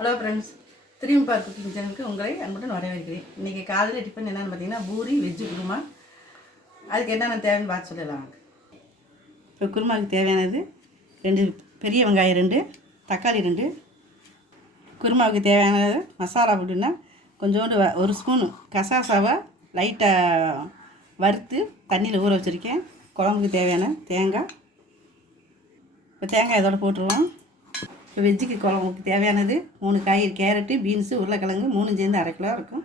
Hello friends, திரும்பி பார் cooking சேனலுக்கு உங்களை அன்புடன் வரவேற்கிறேன். இன்றைக்கி காலையில் டிஃபன் என்னென்னு பார்த்தீங்கன்னா பூரி வெஜ்ஜு குருமா. அதுக்கு என்னென்ன தேவைன்னு பார்த்து சொல்லலாம். இப்போ குருமாவுக்கு தேவையானது 2 பெரிய வெங்காயம், 2 தக்காளி, 2. குருமாவுக்கு தேவையானது மசாலா போட்டுன்னா கொஞ்சோண்டு 1 ஸ்பூனு கசாசாவை லைட்டாக வறுத்து தண்ணியில் ஊற வச்சுருக்கேன். குழம்புக்கு தேவையான தேங்காய். இப்போ தேங்காய் இதோட போட்டுருவோம். இப்போ வெஜ்ஜுக்கு குழம்புக்கு தேவையானது 3 காய்கறி, கேரட்டு, பீன்ஸு, உருளைக்கிழங்கு 3 சேர்ந்து 1/2 கிலோ இருக்கும்.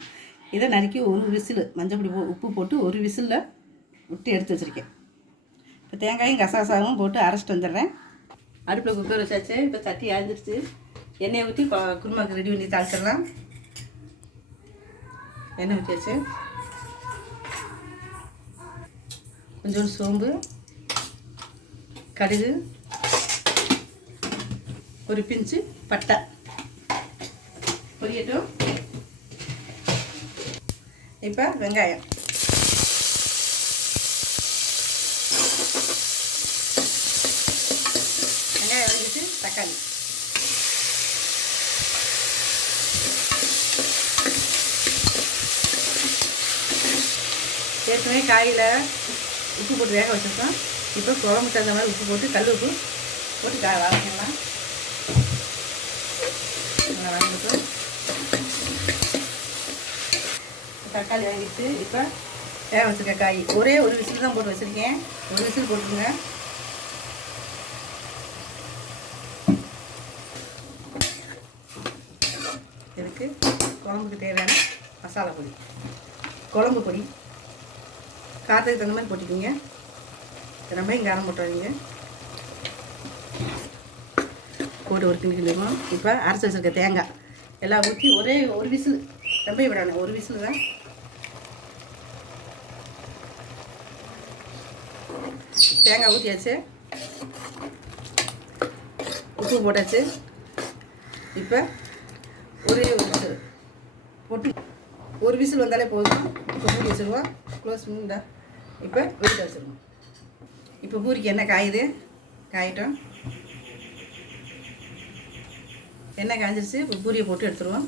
இதை நறுக்கி 1 விசில் மஞ்சள் பொடி உப்பு போட்டு 1 விசிலில் விட்டு எடுத்து வச்சுருக்கேன். இப்போ தேங்காயும் கசாசாவும் போட்டு அரைச்சிட்டு வந்துடுறேன். அடுப்பில் குக்கர் வச்சாச்சு. இப்போ தட்டி அரைஞ்சிருச்சு. எண்ணெயை ஊற்றி குருமாவுக்கு ரெடி பண்ணி தாளிச்சிடலாம். எண்ணெய் ஊற்றியாச்சு. கொஞ்சோண்டு சோம்பு, கடுகு, ஒரு பிஞ்சு பட்டை பொரியட்டும். இப்போ வெங்காயம், வதக்கிட்டு தக்காளி, ஏற்கனவே காயில் உப்பு போட்டு வேக வச்சுருக்கோம். இப்போ குழம்புக்கு தகுந்த மாதிரி உப்பு போட்டு கல் உப்பு போட்டு வதக்கிடலாம். வதங்கிட்டு தக்காளி வாங்கிட்டு இப்போ வேக வச்சுருக்க காய் ஒரே 1 விசில் தான் போட்டு வச்சுருக்கேன். 1 விசில் போட்டுருங்க. இதுக்கு குழம்புக்கு தேவையான மசாலா பொடி, குழம்பு பொடி காரத்துக்கு தகுந்த மாதிரி போட்டுக்கிங்க. ரொம்ப காரம் போட்டுருவீங்க. போட்டு ஒரு கிண்டிடுவோம். இப்போ அரைச்சி வச்சுருக்க தேங்காய் எல்லாம் ஊற்றி ஒரே 1 விசில், ரொம்ப விடணும், 1 விசில் தான். தேங்காய் ஊற்றியாச்சு, உப்பு போட்டாச்சு. இப்போ ஒரே 1 விசில் போட்டு 1 விசில் வந்தாலே போதும். இப்போ மூடி வச்சுருவோம். க்ளோஸ் பண்ணிட்டா. இப்போ வெயிட் வச்சுருவோம். இப்போ பூரிக்கு என்ன காயுது, காயிட்டோம். எண்ணெய் காய்ஞ்சிருச்சு. இப்போ பூரியை போட்டு எடுத்துருவோம்.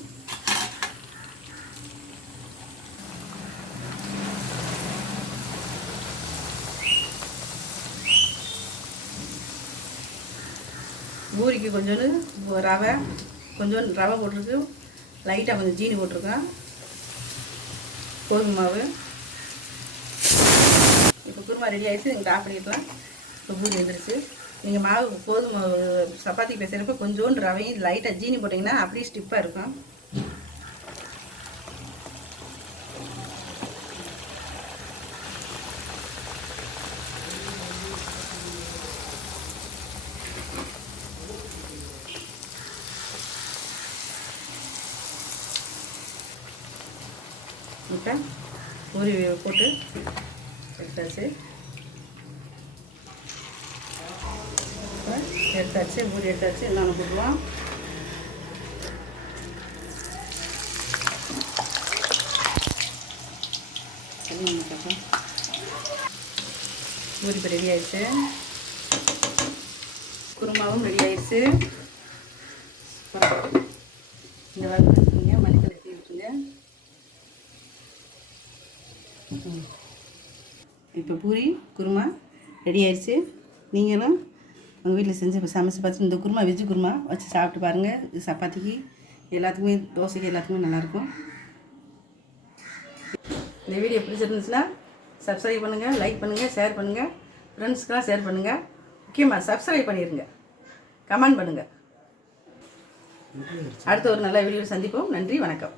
பூரிக்கு கொஞ்சோண்டு ரவை போட்டிருக்கு, லைட்டாக கொஞ்சம் ஜீனி போட்டிருக்கோம், கோதுமை மாவு. இப்போ குருமா ரெடி ஆகிடுச்சு. நீங்கள் ஆஃப் பண்ணிக்கலாம். இப்போ பூரி வந்துருச்சு. நீங்கள் மாவு கோதுமை சப்பாத்திக்கு பேசுகிறப்ப கொஞ்சோண்டு ரவையும் லைட்டாக ஜீனி போட்டிங்கன்னா அப்படியே ஸ்டிப்பாக இருக்கும். இப்போ பூரி போட்டு எடுத்தாச்சு. பூரி எடுத்தாச்சு. என்னென்ன போட்டுருவோம். பூரி இப்போ ரெடி ஆயிடுச்சு. குருமாவும் ரெடி ஆயிடுச்சு. இந்த வறுத்துங்க, மல்லித்தலை எடுத்து விட்டுருங்க. இப்போ பூரி குருமா ரெடி ஆயிடுச்சு. நீங்களும் உங்கள் வீட்டில் செஞ்சு சமைச்சு பார்த்து இந்த குருமா வெஜ்ஜு குருமா வச்சு சாப்பிட்டு பாருங்கள். இது சப்பாத்திக்கு எல்லாத்துக்குமே, தோசைக்கு எல்லாத்துக்குமே நல்லாயிருக்கும். இந்த வீடியோ பிடிச்சிருந்துச்சுன்னா சப்ஸ்கிரைப் பண்ணுங்கள், லைக் பண்ணுங்கள், ஷேர் பண்ணுங்கள், ஃப்ரெண்ட்ஸ்க்கெலாம் ஷேர் பண்ணுங்கள். முக்கியமாக சப்ஸ்கிரைப் பண்ணிடுங்க, கமெண்ட் பண்ணுங்கள். அடுத்த ஒரு நல்ல வீடியோ சந்திப்போம். நன்றி, வணக்கம்.